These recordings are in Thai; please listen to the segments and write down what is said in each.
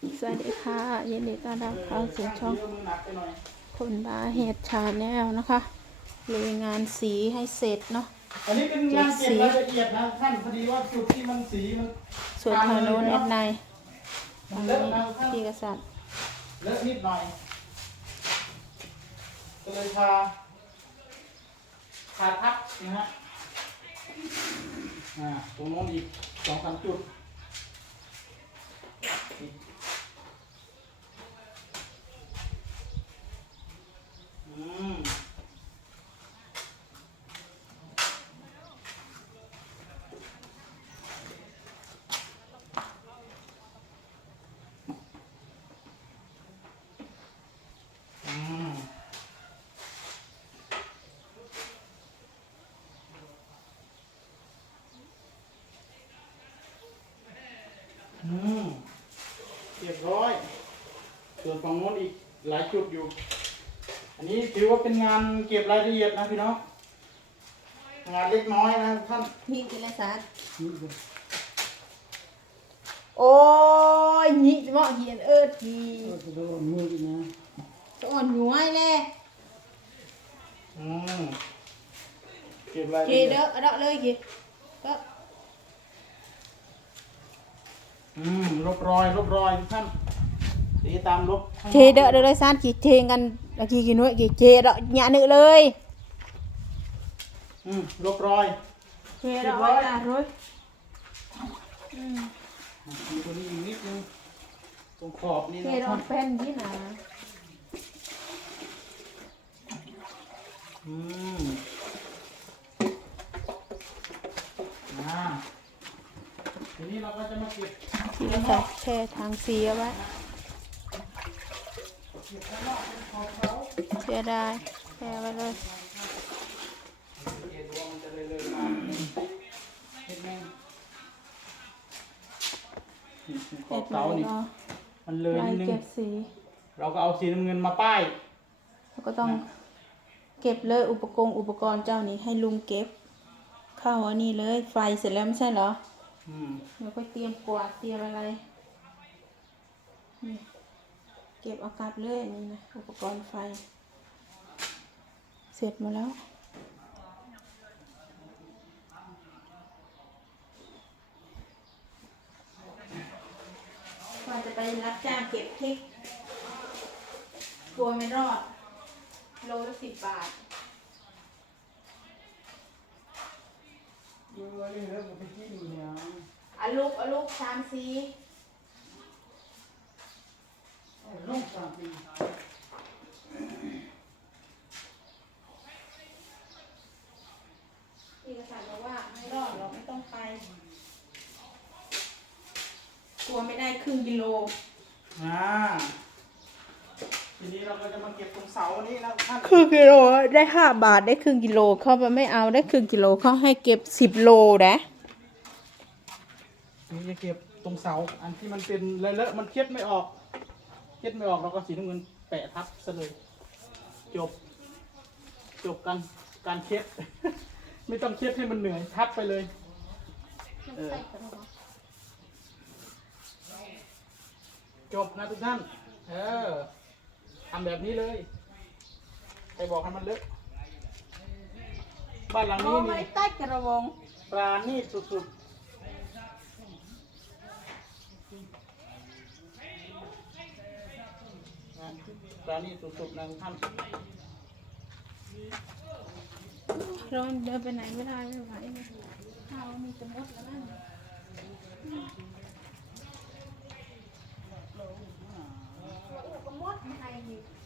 สวัสดีค่ะ ยินดีต้อนรับเข้าสู่ช่องเยอะมือหนักไปหน่อยคนบาเฮดชาแนลนะคะลุยงานสีให้เสร็จเนาะ อันนี้เป็นงานเก็บรายละเอียดนะท่านพอดีว่าจุดที่มันสีมันส่วนทางโน้นแอดไนมัทานงเลอะนี้นะท่านพี่กษัตริย์เลอะนิดหน่อยก็เลยทาทาทับนะฮะอ่าตรงโน้นอีกสองสามจุด เรียบร้อยส่วนฝั่งโน้นอีกหลายจุดอยู่ อันนี้ถือว่าเป็นงานเก็บรายละเอียดนะพี่น้องงานเล็กน้อยนะท่านพี่กิเลสาโอ้ยหยิเหมาะเหียนเอิดทีจะโดนมืออีกนะสอ่อนหน่วยเลยอืมเก็บรายละเกเอียดเด้อเอาเด้อเลยกีก็ อืมลบรอยลบรอยทุกท่านตีตามลบให้เทเด้อเด้อเลยซานกีเทงกันตะกี้กี่หน่วยกี่เทเด้อหยาหนึ่งเลยอืมลบรอย เทเด้อไว้จ้าร้อยอืมมีตัวนี้อีกนิดนึงตรงขอบนี่เทนะเด้อท่านเป็นยี่หนาอืมอ่าทีนี้เราก็จะมาเก็บ พี่กษัตริย์แช่ทางสีเอาไว้เสียดายแช่ไว้เลยเก็บว่ามันจะเลยเลยมาเห็ดแมงนี่ขอเสร็บจเสาแล้วนี่ก็มันเลยไล่นิดนึงเก็บสี เราก็เอาสีน้ำเงินมาป้ายแล้วก็ต้องเก็บเลยอุปกรณ์อุปกรณ์เจ้านี้ให้ลุงเก็บ เข้าอันนี้เลยไฟเสร็จแล้วไม่ใช่เหรออืม เดี๋ยวก็เตรียมกวาดเตรียมอะไรนี่เก็บเอากลับเลยอันนี่นะอุปกรณ์ไฟ เสร็จมาแล้วว่าจะไปรับจ้างเก็บพริกกลัวไม่รอด โลละสิบบาท ดูไว้เลยแล้วผมไปกินอยู่เนี่ยอาลูกอาลูกสามสีเอาลูกสามปีพี่กษัตริย์บอกว่าไม่รอดหรอกไม่ต้องไปกลัวไม่ได้ครึ่งกิโลอ่า ทีนี้เราก็จะมาเก็บตรงเสานี้นะท่านครึ่งกิโลได้ห้าบาทได้ครึ่งกิโลเขาไม่เอาได้ครึ่งกิโลเขาให้เก็บสิบโลนะนี่จะเก็บตรงเสาอันที่มันเป็นเลอะๆมันเช็ดไม่ออกเช็ดไม่ออกเราก็สีน้ำเงินแปะทับซะเลย จบ จบกันการเช็ด ไม่ต้องเช็ดให้มันเหนื่อยทับไปเลยเออจบนะทุกท่านเออทำแบบนี้เลยไปบอกให้มันเลอะบ้านหลังโอ้นี้ไม่นี่ ใต้กระวงปราณีตสุดๆนะปราณีตสุดๆนะทุกท่านร้อนเดินไปไหนไม่ได้ไม่ไหวข้าวมีจะหมดแล้วนั่น ก็หมดไม่ให้อี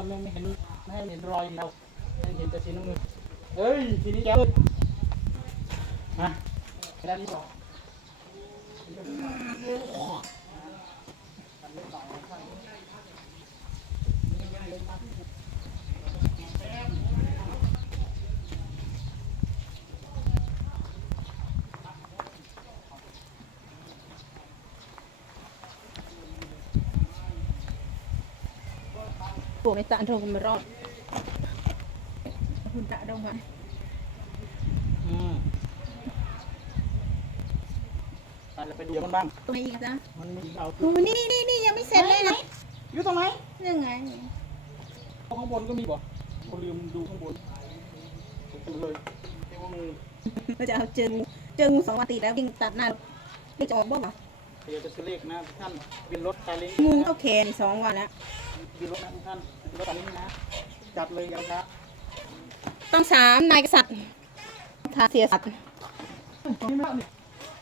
อไม่ไม่เห็นไม่ให้เห็นรอยเราไม่เห็นแต่สีน้ำเงินเอ้ยทีนี้แกมาแล้วนี่ต่อป ลูกในตะอันโทรกันมารอดคุณตะดงมาอืมไปเรไปดูมันบ้างตรงไหนอีกอะจ๊ะมันมีเอาโอ้นี่นี่นี่นี่ยังไม่เสร็จเลยนะอยู่ตรงไหนยังไงข้างบนก็มีบ่คนลืมดูข้างบนเลยเรียกว่ามือเราจะเอาเจองูเจองูสองวันติดแล้ววิ่งตัดหน้าไม่จะออกบ้างเหรอเดี๋ยวจะซื้อเลขนะท่านวินรถไซเล้งงูเข้าแขนสองวันแล้ววินรถนะท่าน รถไซเล้นะ จัดเลยกันนะต้องสามนายกษัตริย์ทาเสียสัตว์ตรงนี้นะนี่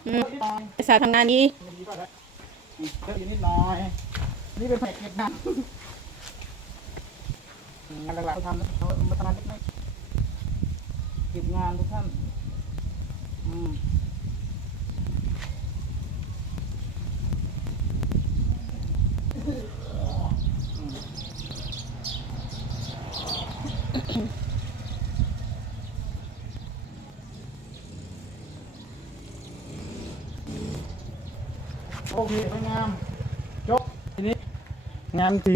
อืมตอนกษัตริย์ทำงานนี้ไม่ดีก็ได้อืมเยอะอยู่นิดหน่อย นี่เป็นแผกเก็บน้ำงานหลักๆเขาทำเขามาทำงานเล็กๆเก็บงานทุกท่าน อืม โอเคสวยงามจบทีนี้ งานสี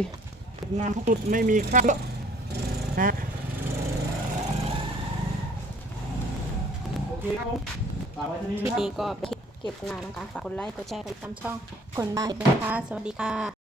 งานทุกจุดไม่มีค่าแล้วนะโอเคครับผมฝากไว้ที่นี่คลินะครับนี้ก็ไปเก็บงานนะคะฝากกดไลค์กดแชร์กดติดตามช่องคนบ้านเป็นนะคะ สวัสดีค่ะ